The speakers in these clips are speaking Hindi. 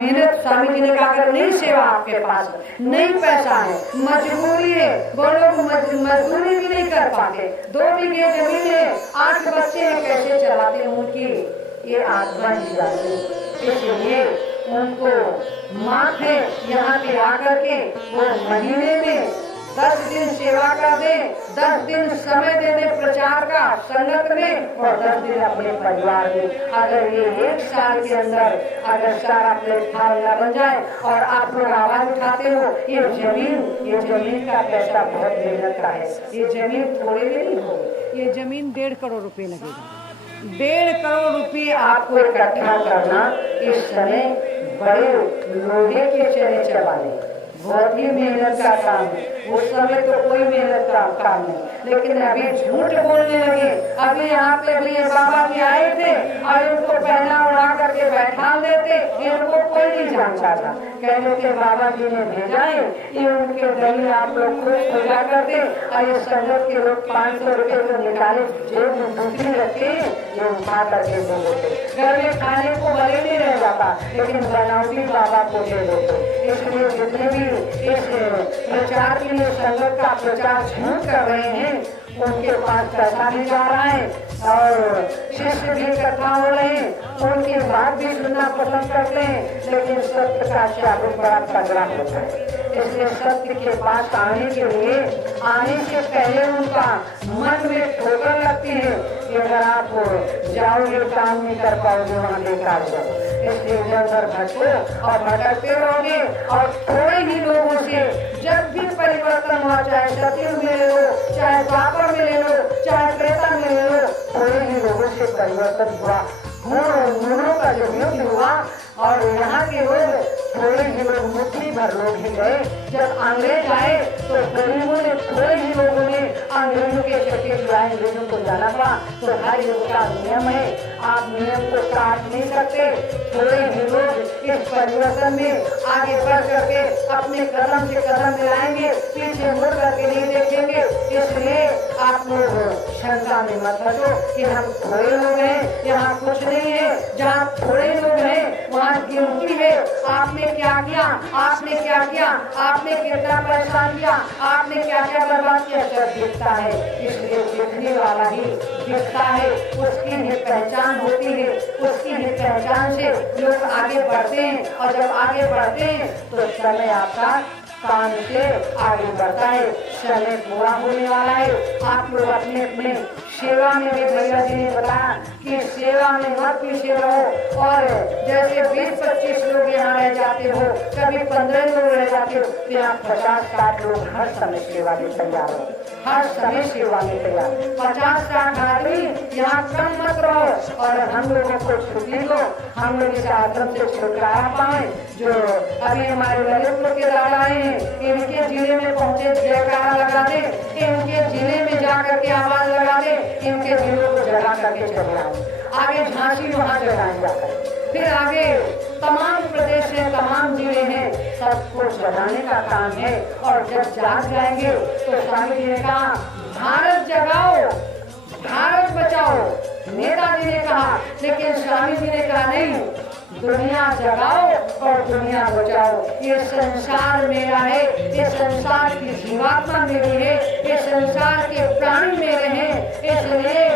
मेहनत स्वामी जी ने कहा अगर नहीं सेवा आपके पास नहीं पैसा है, मजबूरी है, वो लोग मजदूरी भी नहीं कर पाते, 2 बीघे जमीन है, 8 बच्चे हैं, कैसे चलाते हैं उनकी ये आत्मा जी जाती है। इसलिए उनको माथे यहाँ पे आकर के वो महीने में 10 दिन सेवा कर दे, 10 दिन समय दे दे प्रचार का संगत में, और 10 दिन अपने परिवार में। अगर ये 1 साल के अंदर अगर सारा प्लेटफॉर्म न बन जाए और आप लोग आवाज उठाते हो, ये जमीन का पैसा बहुत मेहनत का है, ये जमीन थोड़े में नहीं हो, ये जमीन 1.5 करोड़ रुपए लगेगा। 1.5 करोड़ रुपए आपको इकट्ठा करना इस समय बड़े लोहे के चने चबाने बहुत ही मेहनत का काम है। उस समय तो कोई मेहनत का काम नहीं, लेकिन अभी झूठ बोलने लगे। अभी यहाँ पे अभी ये बाबा भी आए थे और इनको पहना उड़ा करके बैठा देते, इनको कोई नहीं जानता था। कहने के बाबा जी ने भेजा है, ये उनके दही आप लोग खुश पूजा करते, और ये संगत के लोग 500 रुपए को निकाले जेब में दूसरी रखे, ये उठा करके दे देते। घर में खाने को भले नहीं रह जाता, लेकिन बनावटी बाबा को दे देते। इसलिए जितने भी इस प्रचार के लिए संगत का प्रचार झूठ कर रहे हैं, उनके पास पैसा नहीं जा रहा है और शिष्य भी इकट्ठा हो रहे हैं, उनकी बात भी सुनना पसंद करते हैं, लेकिन सत्य का चाबुक बड़ा तगड़ा होता है। इसलिए सत्य के पास आने के लिए आने से पहले उनका मन में ठोकर लगती है कि अगर आप जाओगे काम नहीं कर पाओगे, वहाँ बेकार जाओ। इसलिए इधर भटको और भटकते रहोगे, और थोड़े ही लोगों से जब भी परिवर्तन हुआ, चाहे सतयुग में ले लो, चाहे द्वापर में ले लो, चाहे त्रेता में ले लो, थोड़े ही लोगों से परिवर्तन हुआ। मूढ़ों का जो युद्ध हुआ और यहाँ के लोग थोड़े ही लोग, मुट्ठी भर लोग ही गए। जब अंग्रेज आए तो गरीबों ने, थोड़े ही लोगों ने अंग्रेजों के चक्के चुराए, अंग्रेजों को जाना पड़ा। तो हर युग का नियम है, आप नियम को काट नहीं सकते। थोड़े ही लोग इस परिवर्तन में आगे बढ़ करके अपने कदम से कदम मिलाएंगे, पीछे मुड़ करके नहीं देखेंगे। इसलिए आप लोग शंका में मत फंसो कि हम थोड़े लोग हैं, यहाँ कुछ नहीं है। जहाँ थोड़े लोग हैं वहाँ गिनती है। आपने क्या किया, आपने क्या किया, आपने कितना परेशान किया, आपने क्या क्या बर्बाद किया, सब दिखता है। इसलिए दिखने वाला ही दिखता है, उसकी ही पहचान होती है, उसकी ही पहचान से लोग आगे बढ़ते हैं, और जब आगे बढ़ते हैं तो समय आपका काम से आगे बढ़ता है। समय पूरा होने वाला है। आप लोग अपने अपने सेवा में भी, भैया जी ने बताया कि सेवा में मत पीछे रहो, और जैसे 20-25 लोग यहाँ रह जाते हो, कभी 15 लोग रह जाते हो, तो यहाँ 50-60 लोग हर समय सेवा में तैयार हो, हर समय सेवा में तैयार। 50-60 आदमी यहाँ कम मत रहो, और हम लोगों को छुट्टी दो, हम लोग इस आश्रम से छुटकारा पाए। जो अभी हमारे ललितपुर के दादा हैं, इनके जिले में पहुँचे, जयकारा लगा दे, इनके जिले में जाकर के आवाज लगा दे, इनके जिलों को जगा करके चले आए। आगे झांसी वहाँ जगाएं जाकर, फिर आगे तमाम प्रदेश है, तमाम जिले हैं, सबको जगाने का काम है। और जब जाग जाएंगे तो स्वामी जी ने कहा भारत जगाओ, भारत बचाओ, नेताजी ने कहा, लेकिन स्वामी जी ने कहा नहीं, दुनिया जगाओ और दुनिया बचाओ। ये संसार मेरा है, ये संसार की जीवात्मा मेरी है, ये संसार के प्राणी मेरे हैं। इसलिए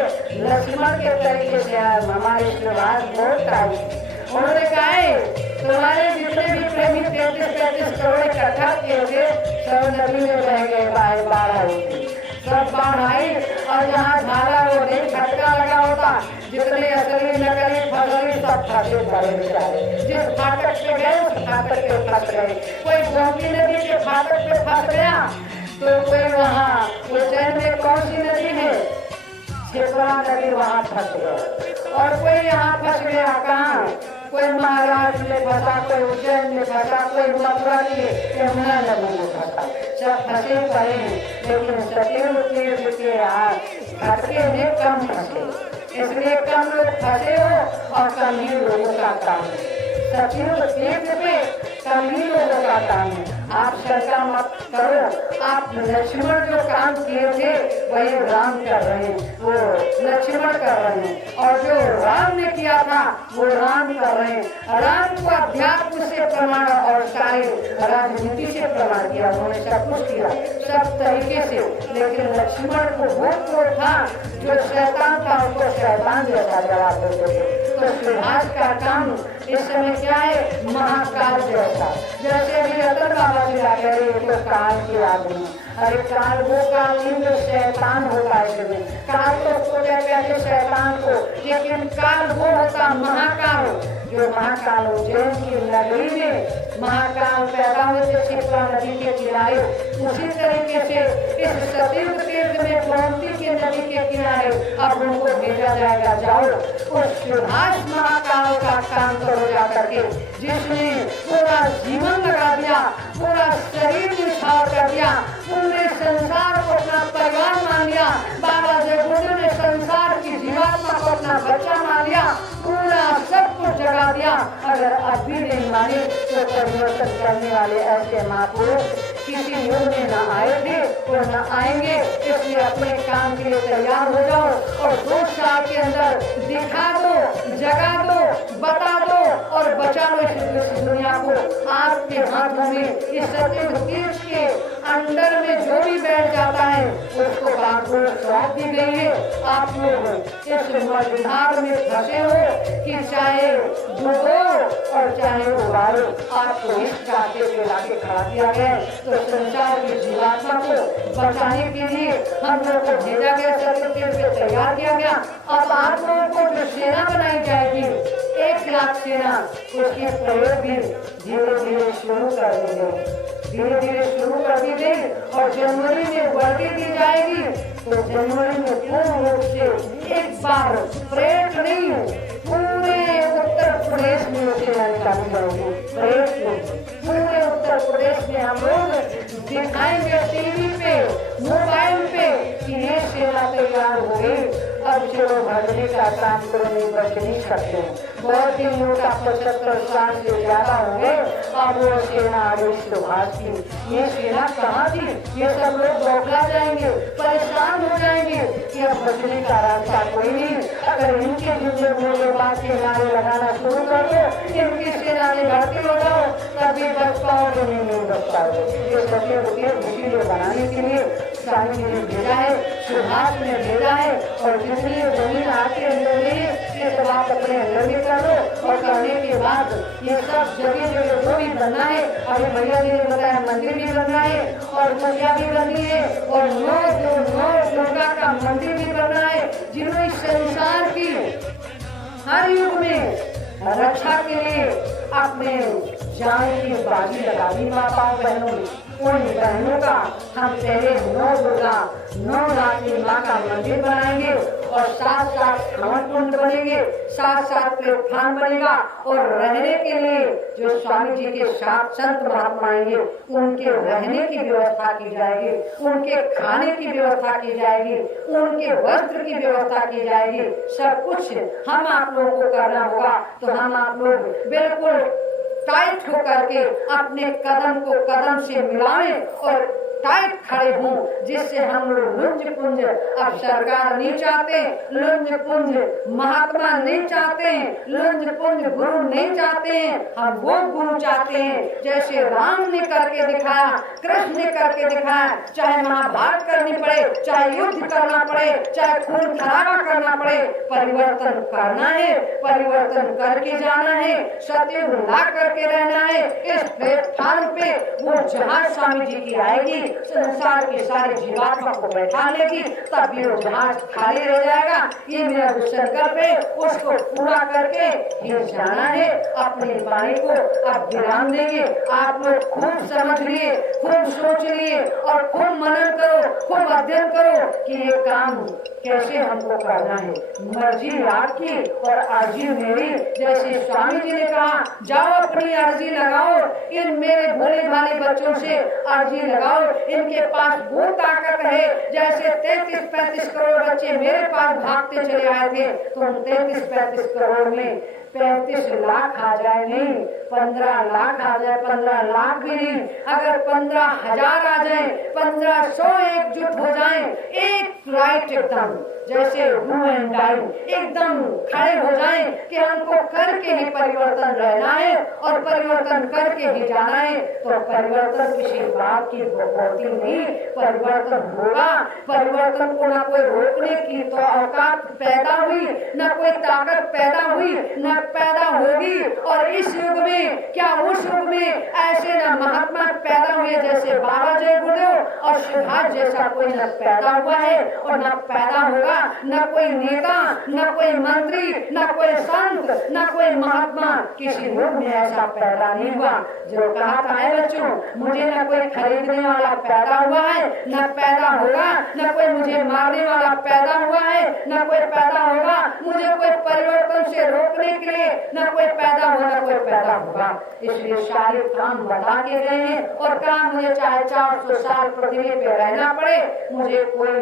लक्ष्मण के तरीके से हमारे श्रीवास बहुत आई। उन्होंने कहा तुम्हारे जितने भी प्रेमी 33-35 करोड़ इकट्ठा किए थे, सब नदी में बह गए, बाढ़ आई, सब बाढ़ आई। और जहाँ झाला वो नहीं खटका लगा होता, जितने असली नकली फसली सब फंसे पड़े बेचारे। जिस फाटक पे गए उस फाटक पे फंस गए। कोई गोमती नदी के फाटक पे फंस गया, तो कोई वहाँ उज्जैन में कौन सी नदी है, छिपरा नदी, वहाँ फंस गया। और कोई यहाँ फंस गया कहाँ, कोई महाराष्ट्र में फंसा, कोई उज्जैन में फंसा, कोई मथुरा की यमुना नदी में फंसा, सब फंसे पड़े हैं। लेकिन सतयुग के खटके में कम फंसे, इसलिए कम लोग फंसे हो और कम ही लोगों का काम है। सतयुग तीर्थ पे सभी लोगों का काम है। आप शंका मत करो, आप लक्ष्मण जो काम किए थे वही राम कर रहे हैं, वो लक्ष्मण कर रहे हैं, और जो राम ने किया था वो राम कर रहे हैं। राम को अध्यात्म से प्रमाण और सारे राजनीति से प्रमाण किया, उन्होंने सब कुछ किया सब तरीके से, लेकिन लक्ष्मण को वो था जो शैतान था उसको शैतान जैसा जवाब देते थे। तो सुभाष का काम इस समय क्या है, महाकाल जैसा। जैसे अभी रतन बाबा जी कह रहे तो काल के आदमी, अरे काल वो काल नहीं जो शैतान होता है इसमें, काल तो उसको कहते हैं शैतान को, लेकिन काल वो होता महाकाल, जो महाकाल उज्जैन की नगरी में महाकाल पैदा हुए थे शिप्रा नदी के किनारे, उसी तरीके से इस सतयुग तीर्थ में गोमती की नदी के किनारे अब उनको भेजा जाएगा, जाओ उस सुभाष महाकाल का काम करो जा करके, जिसने पूरा जीवन लगा दिया, पूरा शरीर निछावर कर दिया, पूरे संसार को अपना परिवार मान लिया, बाबा जगबंधु ने संसार की जीवात्मा को अपना बच्चा मान लिया, पूरा सब कुछ जगा दिया। अगर अब भी नहीं माने तो परिवर्तन करने वाले ऐसे महापुरुष किसी युग में न आए थे और न आएंगे, इसलिए अपने काम के लिए तैयार हो जाओ और 2 साल के अंदर दिखा दो, जगा दो, बता दो और बचा लो इस दुनिया को। आपके हाथों में इस सतयुग तीर्थ के अंदर में जो भी बैठ जाता है उसको बागडोर सौंप दी गई है। आप लोग इस मझधार में फंसे हो कि चाहे डूबो और चाहे उबारो, आपको इस कांटे पे लाके खड़ा किया गया है। तो संसार की जीवात्मा को बचाने के लिए हम लोग को भेजा गया, सतयुग तीर्थ पे तैयार किया गया। अब आप लोगों को जो सेना बनाई जाएगी 1 लाख सेना, उसके प्रयोग भी धीरे धीरे शुरू कर दी गई, धीरे धीरे शुरू कर दी गई और जनवरी में वर्दी दी जाएगी। तो जनवरी में पूर्ण रूप से एक बार परेड नहीं, पूरे उत्तर प्रदेश में सेना निकाली जाएगी। परेड में पूरे उत्तर प्रदेश में हम लोग दिखाएंगे टीवी पे, मोबाइल पे कि ये सेना तैयार हो गई। अब चलो भजने का काम करो, नहीं बच नहीं सकते, बहुत ही लोग का 75 साल से ज्यादा होंगे। अब वो सेना आगे सुभाष की, ये सेना कहाँ थी, ये सब लोग बौखला जाएंगे, परेशान हो जाएंगे कि अब बचने का रास्ता कोई नहीं। अगर इनके जुमले बोले बात के नारे लगाना शुरू कर दो, इनकी सेना में भर्ती हो जाओ, तभी बच पाओगे, नहीं बच पाओगे। ये सतयुग तीर्थ इसीलिए बनाने के लिए स्वामी जी ने भेजा है, सुभाष ने भेजा है। और जितनी जमीन आपके अंदर है ये सब आप अपने अंदर भी कर लो, और करने के बाद ये सब जगह जगह जो भी बनना है, अभी भैया जी ने बताया मंदिर भी बनना है और पूजा भी बननी है और 9 दुर्गा का मंदिर भी बनना है, जिन्होंने संसार की हर युग में रक्षा के लिए अपने जान की बाजी लगा दी माताओं बहनों ने। उन बहनों का हम पहले 9 दुर्गा 9 रात्रि माँ का मंदिर बनाएंगे और 7 हवन कुंड बनेंगे, 7 प्लेटफार्म बनेगा और रहने के लिए जो स्वामी जी के 7 संत महात्मा आएंगे उनके रहने की व्यवस्था की जाएगी, उनके खाने की व्यवस्था की जाएगी, उनके वस्त्र की व्यवस्था की जाएगी। सब कुछ हम आप लोगों को करना होगा। तो हम आप लोग बिल्कुल टाइट होकर के अपने कदम को कदम से मिलाएं और टाइट खड़े हों, जिससे हम लोग लुंज पुंज, अब सरकार नहीं चाहते, लुंज पुंज महात्मा नहीं चाहते हैं, लुंज पुंज गुरु नहीं चाहते हैं, हम वो गुरु चाहते हैं जैसे राम ने करके दिखाया, कृष्ण ने करके दिखाया। चाहे महाभारत करनी पड़े, चाहे युद्ध करना पड़े, चाहे खून खराबा करना पड़े, परिवर्तन करना है, परिवर्तन करके जाना है, सतयुग ला करके रहना है। इस प्लेटफार्म पे वो जहाज स्वामी जी की आएगी, संसार के सारे जीवात्मा को बैठा लेगी, तब भी वो जहाज खाली रह जाएगा। ये मेरा संकल्प है, उसको पूरा करके ये जाना है। अपनी वाणी को अब विराम देंगे। आप लोग खूब समझ लिए, खूब सोच लिए और खूब मनन करो, खूब अध्ययन करो कि ये काम कैसे हमको करना है। मर्जी आपकी और अर्जी मेरी। जैसे स्वामी जी ने कहा, जाओ अपनी अर्जी लगाओ, इन मेरे भोले भाले बच्चों से अर्जी लगाओ, इनके पास वो ताकत है। जैसे 33-35 करोड़ बच्चे मेरे पास भागते चले आए थे, तो 33-35 करोड़ में 35 लाख आ जाए, नहीं 15 लाख आ जाए, 15 लाख भी नहीं, अगर 15,000 आ जाए, 1500 एकजुट हो जाए, एक राइट एकदम जैसे एकदम खड़े हो जाए कि हमको करके ही परिवर्तन रहना है और परिवर्तन करके ही जाना है, तो परिवर्तन किसी बात की होती नहीं, परिवर्तन होगा। परिवर्तन को न कोई रोकने की तो औकात पैदा हुई, न कोई ताकत पैदा हुई, न पैदा होगी। और इस युग में क्या उस युग में ऐसे न महात्मा पैदा हुए जैसे बाबा जय गुरुदेव और सुभाष जैसा कोई न पैदा हुआ है और न पैदा होगा, न कोई नेता, न कोई मंत्री, न कोई संत, न कोई महात्मा, किसी युग में ऐसा पैदा नहीं हुआ। जो कहा था है बच्चों, मुझे न कोई खरीदने वाला पैदा हुआ है, न पैदा होगा, न कोई मुझे मारने वाला पैदा हुआ है, न कोई पैदा होगा, मुझे कोई परिवर्तन से रोकने के लिए न कोई पैदा हो, न कोई पैदा होगा। इसलिए सारे काम बता के गए हैं और काम मुझे चाहे 400 साल पृथ्वी पे रहना पड़े, मुझे कोई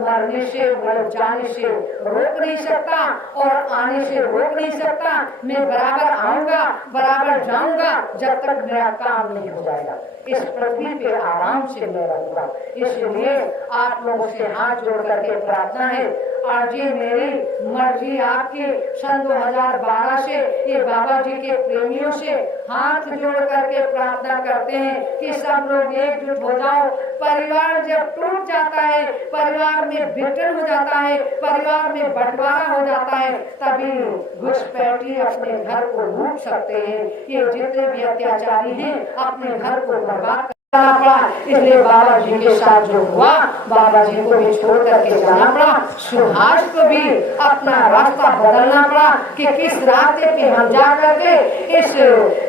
मरने से जाने से रोक नहीं सकता और आने से रोक नहीं सकता। मैं बराबर आऊंगा, बराबर जाऊंगा, जब तक मेरा काम नहीं हो जाएगा। इस पृथ्वी पे आराम से मैं रहूंगा। इसलिए आप लोगों से हाथ जोड़ करके प्रार्थना है, आज ये मेरी मर्जी आपकी सन 2012 से ये बाबा जी के प्रेमियों से हाथ जोड़ करके प्रार्थना करते हैं कि सब लोग एकजुट हो जाओ। परिवार जब टूट जाता है, परिवार में विघटन हो जाता है, परिवार में बंटवारा हो जाता है, तभी घुसपैठी अपने घर को लूट सकते हैं। ये जितने भी अत्याचारी हैं अपने घर को बर्बाद पड़ा। इसलिए बाबा जी के साथ जो हुआ, बाबा जी को भी छोड़ करके जाना पड़ा। सुभाष को भी अपना रास्ता बदलना पड़ा कि किस रास्ते पे हम जा करके इस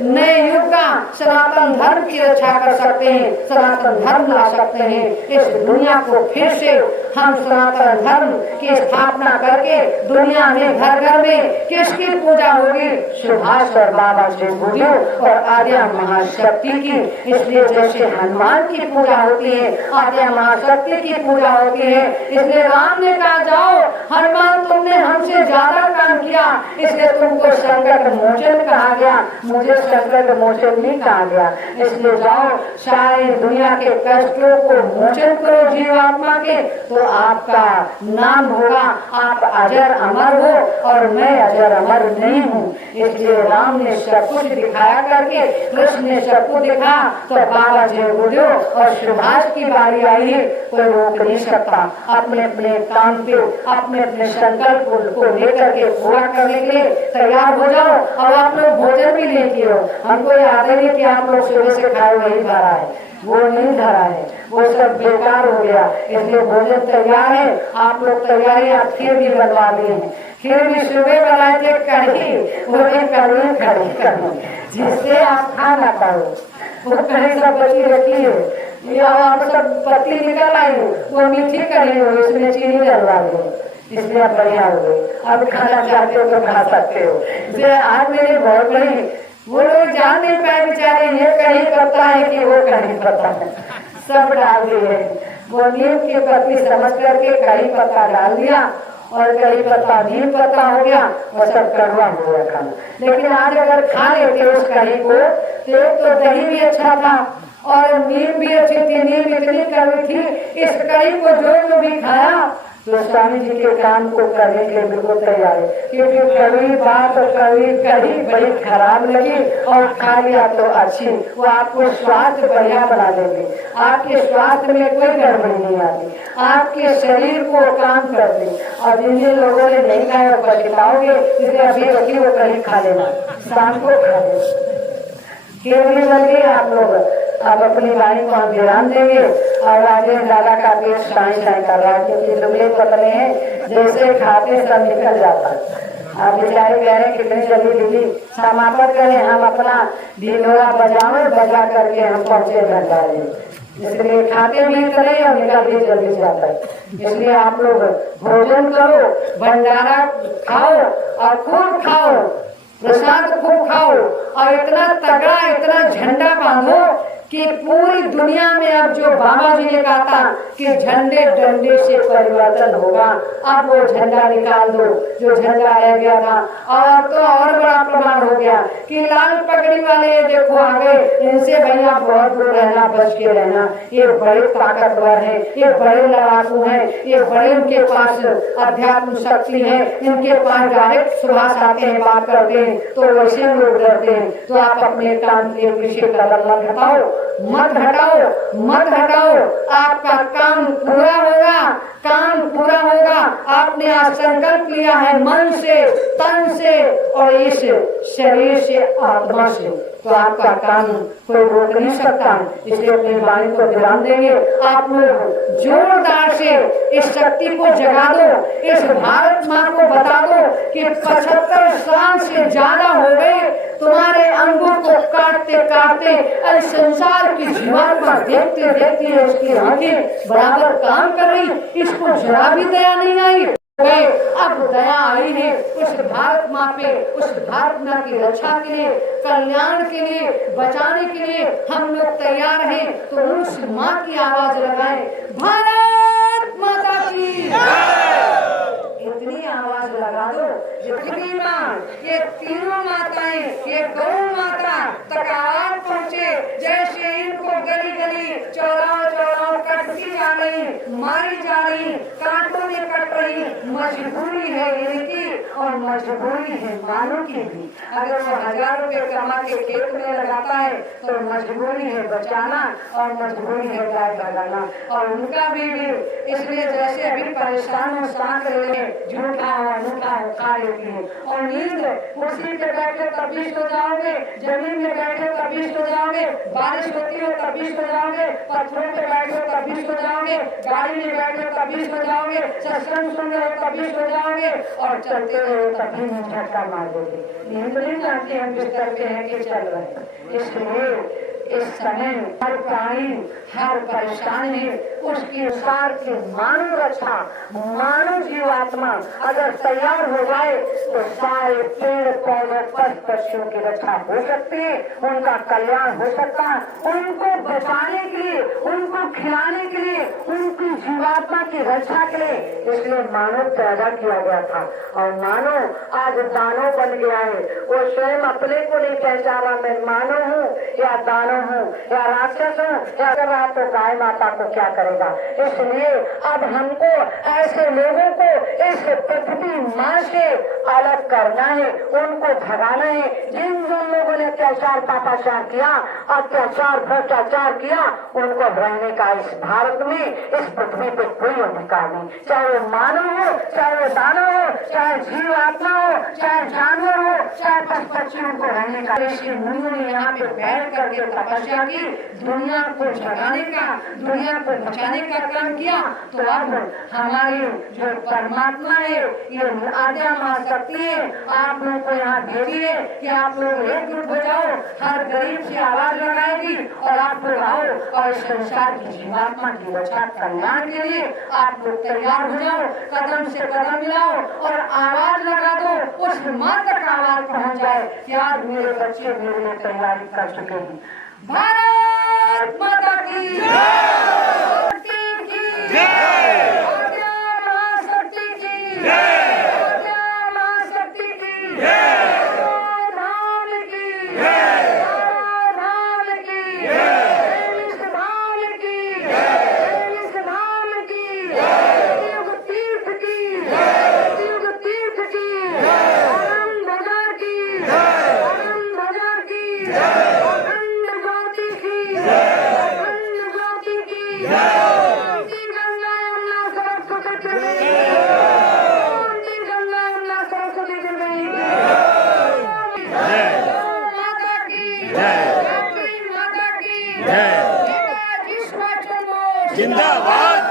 नए युग का सनातन धर्म की रक्षा कर सकते हैं, सनातन धर्म ला सकते हैं। इस दुनिया को फिर से हम सनातन धर्म की स्थापना करके दुनिया में घर घर में किसकी पूजा होगी? सुभाष और बाबा जी गुरुदेव और आद्या महाशक्ति की। इसलिए जैसे हनुमान की पूजा होती है, आद्या महाशक्ति की पूजा होती है। इसलिए राम ने कहा, जाओ हनुमान, तुमने हमसे ज्यादा काम किया, इसलिए तुमको संकट मोचन कहा गया, मुझे संकट मोचन नहीं कहा गया। इसलिए जाओ सारी दुनिया के कष्टों को मोचन करो जीवात्मा के, तो आपका नाम होगा, आप अजर अमर हो और मैं अजर अमर नहीं हूँ। इसलिए राम ने सब कुछ दिखाया करके, कृष्ण ने सब कुछ दिखा, तो बाबा जी गुरुदेव और सुभाष की बारी आई है, कोई रोक नहीं सकता। अपने अपने काम पे अपने अपने संकल्प को लेकर के पूरा करने के लिए तैयार हो जाओ। अब आप लोग भोजन भी लेके हो, हमको याद नहीं कि आप लोग सुबह से खाए वही धरा है, वो नहीं धरा है, वो सब बेकार हो गया। इसलिए भोजन तैयार है, आप लोग तैयारी, आप खीर भी बनवा दिए हैं। खीर भी सुबह बनाए थे, कढ़ी, वो भी कढ़ी जिससे आप खा ना पाओ, वो कढ़ी सब बची रखी है, ये आप सब पत्ती निकल आई, वो मीठी कढ़ी हो, इसमें चीनी डलवा दो, इसलिए आप बढ़िया हो गए। अब खाना चाहते हो तो खा सकते हो। इसलिए आज मेरी बहुत बड़ी, वो लोग जान नहीं पाए बेचारे, ये कढ़ी पत्ता है कि वो कढ़ी पत्ता है, सब डाल दिए। वो नीम की पत्ती समझ करके कढ़ी पत्ता डाल दिया और कढ़ी पत्ता नीम पत्ता हो गया और सब कड़वा हो गया खाना। लेकिन आज अगर खा लेते उस कढ़ी को, तो दही भी अच्छा था और नीम भी अच्छी थी, नीम इतनी कड़वी थी, इस कढ़ी को जो भी खाया तो स्वामी जी के काम को करने के लिए बिल्कुल तैयार है। क्योंकि कड़वी बात और कढ़ी बड़ी खराब लगी और खा लिया तो अच्छी, वो आपको स्वास्थ्य बढ़िया बना देगी, आपके स्वास्थ्य में कोई गड़बड़ी नहीं आती, आपके शरीर को काम कर दे। और जिन जिन लोगों ने नहीं खाया वो पछताओगे, इसलिए अभी रखी वो कढ़ी खा लेना, शाम को खा लेना। खीर भी बन गई, आप लोग अब अपनी वाणी को हम विराम देंगे और राजेश दादा का पेट साई कर रहा है, क्योंकि दुबले पतले हैं, जैसे खाते सब निकल जाता है। अब बेचारे कह रहे कितनी जल्दी दीदी समापन करें, हम अपना ढिंढोरा बजावे, बजा करके हम पहुंचे भंडारे, इसलिए खाते भी करें और निकल भी जल्दी जाता है। इसलिए आप लोग भोजन करो, भंडारा खाओ और खूब खाओ, प्रसाद खूब खाओ और इतना तगड़ा, इतना झंडा बांधो कि पूरी दुनिया में अब जो बाबा जी ने कहा था कि झंडे डंडे से परिवर्तन होगा, अब वो झंडा निकाल दो जो झंडा रह गया था। और तो और बड़ा प्रमाण हो गया कि लाल पगड़ी वाले देखो आ गए, इनसे भैया बहुत दूर रहना, बच के रहना, ये बड़े ताकतवर है, ये बड़े लड़ाकू हैं, ये बड़े, इनके पास अध्यात्म शक्ति है, इनके पास डायरेक्ट सुभाष आते हैं, बात करते हैं, तो वैसे लोग डरते हैं। तो आप अपने काम के पीछे कदम मत हटाओ, मत हटाओ, मत हटाओ, आपका काम पूरा होगा, काम पूरा होगा। आपने आज संकल्प लिया है मन से, तन से और इस शरीर से, आत्मा से, तो आपका काम कोई रोक नहीं सकता। इसलिए अपनी वाणी को विराम देंगे। आप लोग जोरदार से इस शक्ति को जगा दो, इस भारत माँ को बता दो कि 75 साल से ज्यादा हो गए तुम्हारे अंगों को काटते काटते, इस संसार की जीवात्मा देखते देखते उसकी आंखें बराबर काम कर रही, इसको जरा भी दया नहीं आई। अब दया आई है उस भारत माँ पे, उस भारत माँ की रक्षा के लिए, कल्याण के लिए, बचाने के लिए हम लोग तैयार हैं। तो उस माँ की आवाज लगाएं, भारत माता की इतनी आवाज लगा दो जितनी माँ, ये तीनों माताएं, ये गौ माता तक आवाज पहुँचे, जैसे इनको गली गली चौराहों चौराहों कटती जा रही, मारी जा रही, कांटों में कट रही, मजबूरी है इनकी और मजबूरी है मानव की भी। अगर वो 1000 रुपए कमा के खेत में लगाता है तो मजबूरी है बचाना और मजबूरी है गाय भगाना, और उनका भी इसलिए जैसे अभी परेशान हो, सांस ले रहे, झूठा हो अनूठा हो, खा लेती है। और नींद, कुर्सी पे बैठे तब भी सो जाओगे, जमीन में बैठे तब भी सो जाओगे, बारिश होती हो तब भी सो जाओगे, पत्थरों पे बैठे तब भी सो जाओगे, गाड़ी में बैठे तब भी सो जाओगे, सत्संग सुन रहे हो तब भी सो जाओगे, और चलते रहो तब भी झटका मार दोगे। नींद नहीं जानते हम बिस्तर पे हैं कि चल रहे। इसलिए इस समय हर प्राणी, हर परेशानी है उसके अनुसार की मानव रक्षा, मानव जीवात्मा अगर तैयार हो जाए तो सारे पेड़ पौधे पशु पक्षियों की रक्षा हो सकती है, उनका कल्याण हो सकता है। उनको बचाने के लिए, उनको खिलाने के लिए, उनकी जीवात्मा की रक्षा के लिए इसलिए मानव पैदा किया गया था। और मानव आज दानव बन गया है। वो स्वयं अपने को नहीं पहचाना मैं मानव हूँ या दानव हूँ या राक्षस हूँ या कर रहा तो गाय माता को क्या करेगा। इसलिए अब हमको ऐसे लोगों को इस पृथ्वी माँ से अलग करना है, उनको भगाना है। जिन जिन लोगों ने अत्याचार पापाचार किया, अत्याचार भ्रष्टाचार किया, उनको रहने का इस भारत में, इस पृथ्वी पे कोई अधिकार नहीं। चाहे वो मानव हो, चाहे वो दानव हो, चाहे जीव आत्मा हो, चाहे जानवर हो, चाहे पशु पक्षियों को रहने का। ऋषि मुनियों ने यहाँ पे बैठ करके तपस्या की, दुनिया को जगाने का, दुनिया को बचाने का काम किया। तो अब हमारी जो परमात्मा है, ये आद्या महाशक्ति है, आप लोग को यहाँ भेजी है कि आप लोग एकजुट हो जाओ, हर गरीब से आवाज लगाएगी और आप लोग आओ और संसार की जीवात्मा की रक्षा कल्याण के लिए आप लोग तैयार हो जाओ, कदम से कदम मिलाओ और आवाज लगा दो, उस माँ तक आवाज पहुँच जाए कि आज मेरे बच्चे मेरे लिए तैयारी कर चुके हैं। भारत माता की शक्ति की जय, महाशक्ति की जय, महाशक्ति की जय, धाम की जय, धाम की जय, धाम की जय, धाम की जय, युग तीर्थ की जय, युग तीर्थ की जय, आनंद बाजार की जय, आनंद बाजार की जय, जिंदाबाद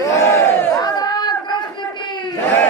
राधा कृष्ण की